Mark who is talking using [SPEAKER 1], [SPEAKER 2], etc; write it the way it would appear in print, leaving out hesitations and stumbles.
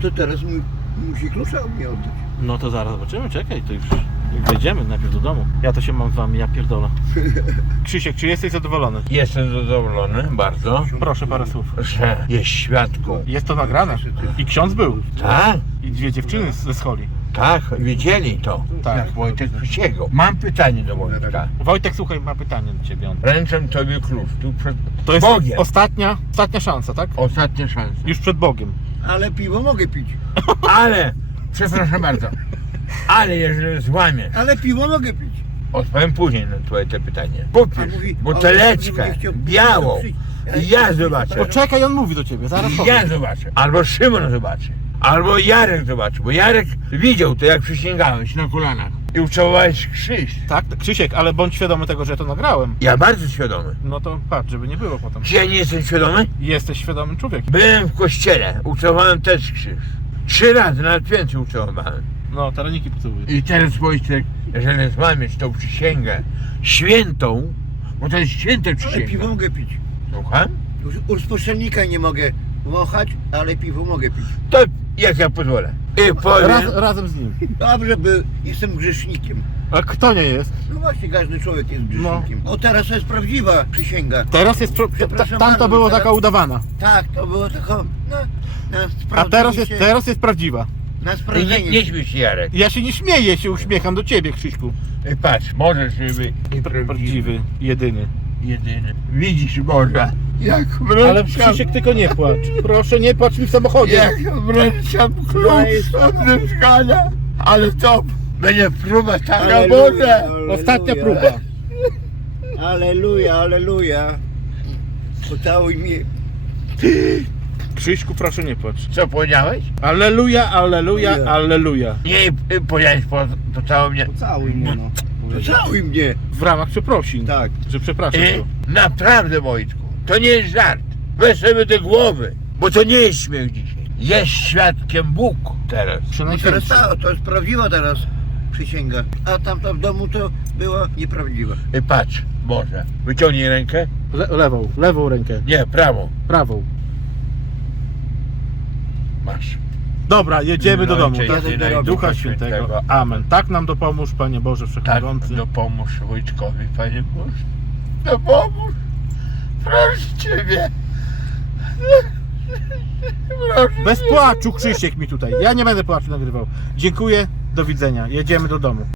[SPEAKER 1] to teraz musi klucza od mnie oddać.
[SPEAKER 2] No to zaraz zobaczymy, czekaj, to już wejdziemy najpierw do domu. Ja to się mam z wami, ja pierdolę. Krzysiek, czy jesteś zadowolony?
[SPEAKER 3] Jestem zadowolony bardzo,
[SPEAKER 2] Proszę parę słów.
[SPEAKER 3] że jest świadków.
[SPEAKER 2] Jest to nagrane. I ksiądz był.
[SPEAKER 3] Tak,
[SPEAKER 2] I dwie dziewczyny ze scholi.
[SPEAKER 3] tak, wiedzieli to.
[SPEAKER 2] Tak.
[SPEAKER 3] Jak Wojtek przysięgał. Mam pytanie do Wojtka.
[SPEAKER 2] Wojtek, słuchaj, ma pytanie do ciebie. On.
[SPEAKER 3] Ręczę tobie klucz, tu przed
[SPEAKER 2] To jest
[SPEAKER 3] Bogiem.
[SPEAKER 2] ostatnia szansa, tak?
[SPEAKER 3] Ostatnia szansa.
[SPEAKER 2] Już przed Bogiem.
[SPEAKER 1] Ale piwo mogę pić.
[SPEAKER 3] Ale, przepraszam bardzo, ale jeżeli złamiesz,
[SPEAKER 1] Ale piwo mogę pić.
[SPEAKER 3] odpowiem później na twoje te pytanie.
[SPEAKER 1] A
[SPEAKER 3] Kupisz
[SPEAKER 1] mówi,
[SPEAKER 3] buteleczkę
[SPEAKER 1] ale nie chciał-
[SPEAKER 3] białą i ja zobaczę.
[SPEAKER 2] Poczekaj, on mówi do ciebie, zaraz
[SPEAKER 3] I
[SPEAKER 2] powiem.
[SPEAKER 3] ja zobaczę. Albo Szymon zobaczy. Albo Jarek zobaczy, bo Jarek widział to, jak przysięgałeś na kolanach i ucałowałeś krzyż.
[SPEAKER 2] Tak, Krzysiek, ale bądź świadomy tego, że to nagrałem.
[SPEAKER 3] Ja bardzo świadomy.
[SPEAKER 2] No to patrz, żeby nie było potem.
[SPEAKER 3] Czy ja nie jestem świadomy?
[SPEAKER 2] Jesteś świadomym człowiekiem.
[SPEAKER 3] Byłem w kościele, ucałowałem też krzyż. 3 razy, nawet więcej ucałowałem.
[SPEAKER 2] No, taraniki pocałuję.
[SPEAKER 3] I teraz Wojtek, jeżeli złamiesz tą przysięgę świętą, bo to jest święte
[SPEAKER 1] Ale piwo
[SPEAKER 3] przysięga.
[SPEAKER 1] mogę pić.
[SPEAKER 3] Słucham?
[SPEAKER 1] U rozpoczynnika nie mogę wąchać, ale piwo mogę pić.
[SPEAKER 3] To jak ja pozwolę. I powiem,
[SPEAKER 2] Razem z nim.
[SPEAKER 1] Dobrze, bo jestem grzesznikiem.
[SPEAKER 2] A kto nie jest?
[SPEAKER 1] No właśnie, każdy człowiek jest grzesznikiem. O, teraz to jest prawdziwa przysięga.
[SPEAKER 2] Teraz jest.
[SPEAKER 1] Przepraszam
[SPEAKER 2] Tam to
[SPEAKER 1] bardzo,
[SPEAKER 2] było
[SPEAKER 1] teraz-
[SPEAKER 2] taka udawana.
[SPEAKER 1] Tak, to było tylko na
[SPEAKER 2] A
[SPEAKER 1] sprawdzenie się,
[SPEAKER 2] teraz jest prawdziwa.
[SPEAKER 1] na
[SPEAKER 3] i
[SPEAKER 1] sprawdzenie
[SPEAKER 3] nie
[SPEAKER 1] się.
[SPEAKER 3] śmiej się, Jarek.
[SPEAKER 2] Ja się nie śmieję, się uśmiecham do ciebie, Krzyśku.
[SPEAKER 3] I patrz, możesz żeby i
[SPEAKER 2] Prawdziwy, jedyny.
[SPEAKER 3] jedyny. Widzisz Boże, jak
[SPEAKER 2] Ale
[SPEAKER 3] wręczam,
[SPEAKER 2] Krzysiek, tylko nie płacz. Proszę, nie płacz mi w samochodzie.
[SPEAKER 3] jak wręczam klucz od mieszkania. Ale to będzie próba taka,
[SPEAKER 1] Alleluja,
[SPEAKER 3] Boże.
[SPEAKER 1] alleluja.
[SPEAKER 2] Ostatnia próba.
[SPEAKER 1] Aleluja, aleluja. Pocałuj mnie.
[SPEAKER 2] Krzyśku, proszę nie płacz.
[SPEAKER 3] Co powiedziałeś?
[SPEAKER 2] Alleluja, alleluja, alleluja.
[SPEAKER 3] Nie, powiedziałeś po całym mnie.
[SPEAKER 1] Pocałuj mnie, no. Pocałuj mnie.
[SPEAKER 2] W ramach przeprosin.
[SPEAKER 1] Tak.
[SPEAKER 2] Że przepraszam.
[SPEAKER 3] I naprawdę, Wojtku, to nie jest żart. Weź sobie do głowy, bo to nie jest śmiech dzisiaj. Jest świadkiem Bóg teraz.
[SPEAKER 2] Przy
[SPEAKER 1] No teraz
[SPEAKER 2] najświętszym.
[SPEAKER 1] to jest prawdziwa teraz przysięga. A tamta w domu to była nieprawdziwa.
[SPEAKER 3] I patrz, Boże, wyciągnij rękę.
[SPEAKER 2] Lewą rękę.
[SPEAKER 3] Nie, prawą.
[SPEAKER 2] Prawą.
[SPEAKER 3] Masz.
[SPEAKER 2] Dobra, jedziemy do domu.
[SPEAKER 3] Ojcze,
[SPEAKER 2] Tak?
[SPEAKER 3] jedynego i
[SPEAKER 2] Ducha Świętego. Amen. Tak nam dopomóż, Panie Boże
[SPEAKER 3] Tak,
[SPEAKER 2] Wszechmogący.
[SPEAKER 3] dopomóż Wojtkowi, Panie Boże. Dopomóż. Proszę Ciebie. Proszę
[SPEAKER 2] Bez płaczu, Krzysiek mi tutaj. Ja nie będę płaczu nagrywał. Dziękuję, do widzenia. Jedziemy do domu.